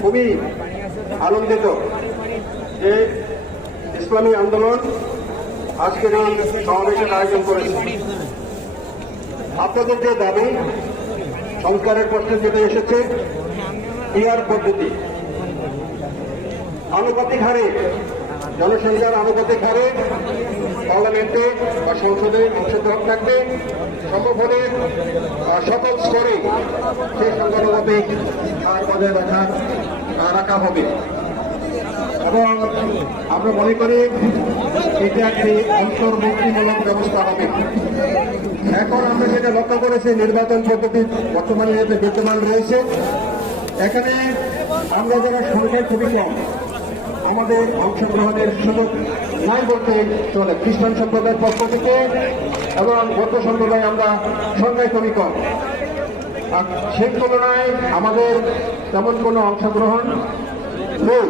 খুবই আনন্দিত যে ইসলামী আন্দোলন আজকের এই সমাবেশের আয়োজন করেছে। আপনাদের যে দাবি সংস্কারের পক্ষে যেটা এসেছে পিআর পদ্ধতি, আনুপাতিক হারে জনসংখ্যার আনুপাতিক হারে পার্লামেন্টে বা সংসদে অংশগ্রহণ থাকবে, সম্ভব হলে সকল স্তরে সেই সংখ্যানুপাতিক হার বজায় রাখা হবে। এবং আমরা মনে করি এটা একটি অন্তর্ভুক্তিমূলক ব্যবস্থা হবে। এখন আমরা যেটা লক্ষ্য করেছি, নির্বাচন পদ্ধতি বর্তমানে বিদ্যমান রয়েছে, এখানে আমরা যারা সংখ্যা খুবই কম, আমাদের অংশগ্রহণের সুযোগ নাই বলতে চলে। খ্রিস্টান সম্প্রদায়ের পক্ষ থেকে এবং বৌদ্ধ সম্প্রদায় আমরা সংখ্যায় খুবই কম, আর সেই তুলনায় আমাদের তেমন কোনো অংশগ্রহণ নেই।